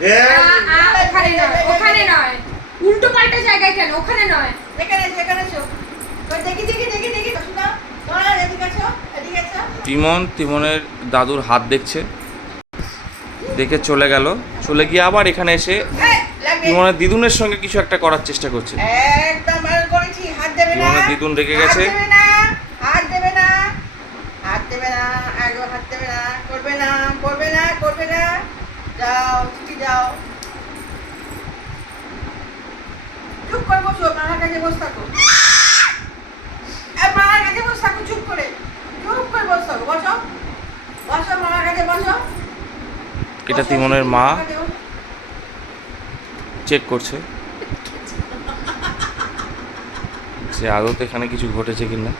ওখানে নয়, ওখানে নয়, উল্টো পাল্টা জায়গায় কেন? ওখানে নয়, এখানে এখানে এসো। দেখি দেখি দেখি দেখি শোনা তোমার এদিকে আসো, এদিকে আসো। তিমনের দাদুর হাত দেখছে, দেখে চলে গেল। চলে গিয়ে আবার এখানে এসে তিমনের দিদুনের সঙ্গে কিছু একটা করার চেষ্টা করছে। একদম ভালো করেছি। হাত দেবে না, তিমনের দিদুন রেগে গেছে। হাত দেবে না, হাত দেবে না, একদম হাত দেবে না, করবে না, করবে না, করবে না। যাও ছুটি যাও, চুপ করে বসো, মামার কাছে বসে থাকো। মামার কাছে বসে থাকো, চুপ করে বসে থাকো। বসো বসো, মামার কাছে বসো। এটা তিমনের মা চেক করছে যে আদৌ এখানে কিছু ঘটেছে কিনা।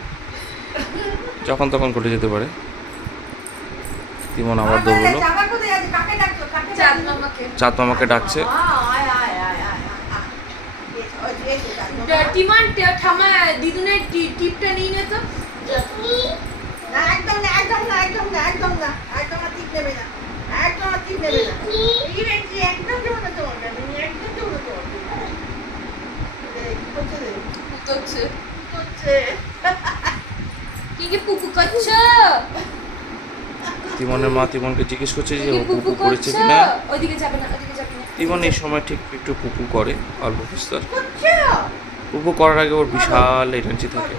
যখন তখন ঘটে যেতে পারে। তিমন আবার দৌড়লো, চাঁদ মামাকে ডাকছে। টিমান ঠামা দিদুনের টিপটা নিয়ে নে তো। না একদম না, একদম না, একদম না, একদম না, একদম না, টিপ নেবে না, একদম না, টিপ নেবে না। টিপ একদম দেবো না তোমার, আমি একদম দেবো না তোমার। করছে হচ্ছে কি কি পুপু করছো? তিমনের মা তিমনকে জিজ্ঞেস করছে যে ও পুপু পুপু করেছে করছো? কিনা। ওইদিকে যাবে না, ওইদিকে যাবে না। তিমন এই সময় ঠিক একটু পুপু করে, অল্প বিস্তর। হচ্ছে পুপু করার আগে ওর বিশাল এনার্জি থাকে,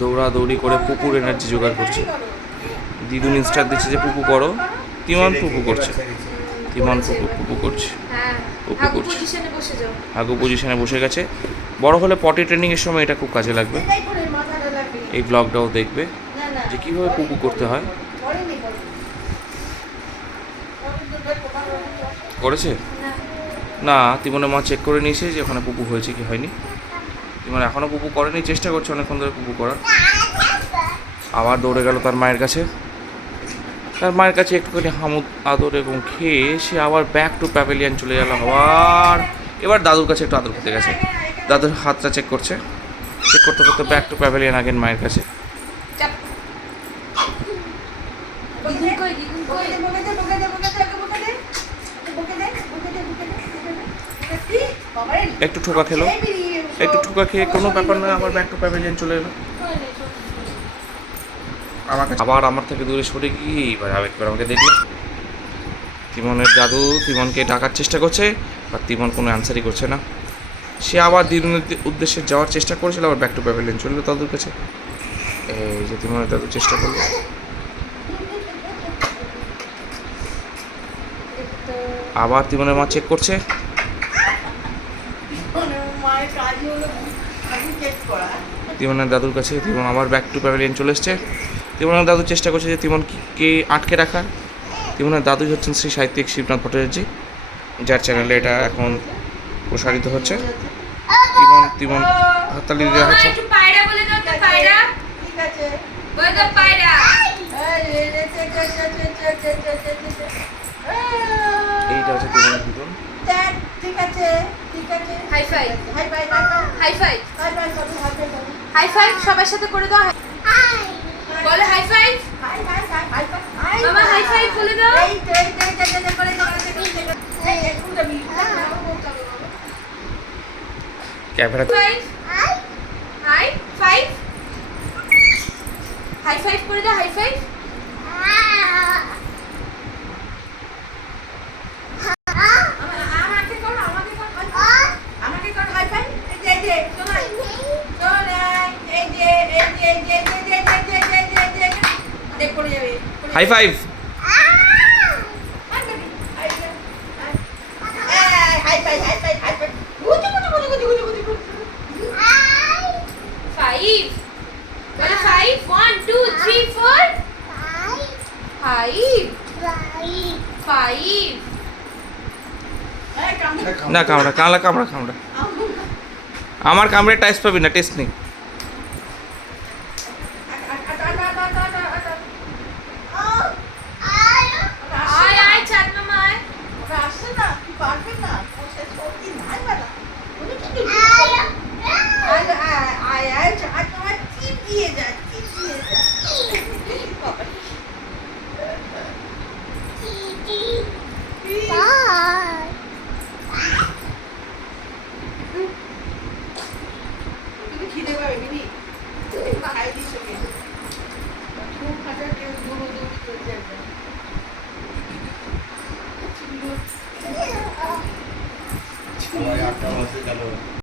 দৌড়াদৌড়ি করে পুকুর এনার্জি জোগাড় করছে। দিদুন ইনস্টার দিচ্ছে যে পুপু করো। তিমন পুপু করছে, তিমন পুপু করছে, হ্যাঁ, পুপু হাগু করছে। পজিশনে বসে যাও। হাগু পজিশনে বসে গেছে। বড় হলে পটি ট্রেনিং এর সময় এটা খুব কাজে লাগবে। এটাই করে মাথাটা লাগবে। এই ব্লগটাও দেখবে না না, যে কিভাবে পুপু করতে হয়। করেনি করেছে না, তিমনের মা চেক করে নিয়েছে যে ওখানে পুপু হয়েছে কি হয়নি। তিমন এখনো পুপু করেনি, চেষ্টা করছে অনেকক্ষণ ধরে পুপু করার। আবার দৌড়ে গেল তার মায়ের কাছে। তার মায়ের কাছে একটুখানি হামুদ আদর এবং খেয়ে সে আবার ব্যাক টু প্যাভিলিয়ন চলে গেল। আবার এবার দাদুর কাছে একটু আদর করতে গেছে। দাদুর হাতটা চেক করছে, চেক করতে করতে ব্যাক টু প্যাভিলিয়ন আগেন মায়ের কাছে। চাপ। দিদুন কই, দিদুন কই? একটু ঠোকা খেলো, একটু ঠোকা খেয়ে কোনো ব্যাপার না, আবার ব্যাক টু প্যাভিলিয়ন চলে এলো। আমাকে আবার আমার থেকে দূরে সরে গিয়ে এবার আরেকবার আমাকে দেখলো। তিমনের দাদু তিমনকে ডাকার চেষ্টা করছে, আর তিমন কোনো অ্যান্সারই করছে না। সে আবার দিদুনের উদ্দেশ্যে যাওয়ার চেষ্টা করেছিল, আবার ব্যাক টু প্যাভিলিয়ন চললো দাদুর কাছে। এই যে তিমনের দাদু চেষ্টা করলো। আবার তিমনের মা চেক করছে। মায়ের কাজ হলো আমি চেক করা। তিমনের দাদুর কাছে তিমন আবার ব্যাক টু প্যাভিলিয়ন চলে এসছে। তিমনের দাদু চেষ্টা করছে যে তিমনকে আটকে রাখার। তিমনের দাদুই হচ্ছেন শ্রী সাহিত্যিক শিবনাথ ভট্টাচার্য, যার চ্যানেলে এটা এখন প্রসারিত হচ্ছে। তিমন হাততালি দেওয়া মামা হচ্ছে। একটু পায়রা বলে দাও তো, পায়রা ঠিক আছে। বলে দাও, পায়রা। এইটা হচ্ছে তিমনের দিদুন। ঠিক আছে, ঠিক আছে। High five, hi bye, high five, hi bye করো, হাই বাই করো। হাই ফাইভ সবার সাথে করে দাও। বলে high five. Hi hi hi hi hi. মামা হাই ফাইভ বলে দাও। এই তো এই তো করে দাও। এই একটু যাবি। Camera five, high five, high five করে দাও, হাই ফাইভ। আমাকে করো, আমাকে করো, আমাকে করো হাই ফাই। এই যে শোনাই শোনাই, এই যে দেখ পড়ে যাবে। High five. ফাইভ বলে ফাইভ, 1 2 3 4 ফাইভ, ফাইভ। না কামড়া কামড়া আমার কামড়ে টাইস পাবি না, টেস্ট নেই। আয় আয় চাঁদ মামা আয়। আসছে না, তুই পারবি না, ও সে সত্যি নাই বালা। উনি কি আয় তোমার চিপ দিয়ে যা, চিপ দিয়ে যা। বাবা। ভালো